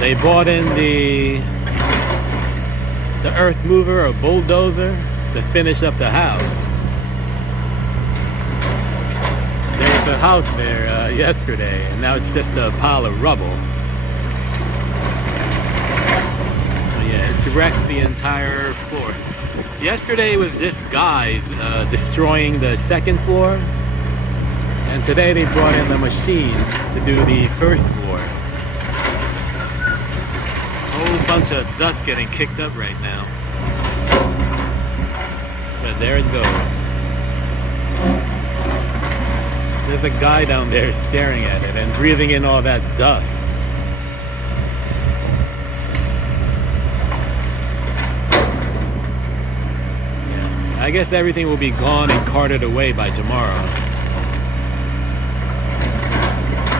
They bought in the earth mover or bulldozer to finish up the house. There was a house there yesterday, and now it's just a pile of rubble. So yeah, it's wrecked the entire floor. Yesterday was just guys destroying the second floor, and today they brought in the machine to do the first floor. Whole bunch of dust getting kicked up right now. But there it goes. There's a guy down there staring at it and breathing in all that dust. Yeah, I guess everything will be gone and carted away by tomorrow.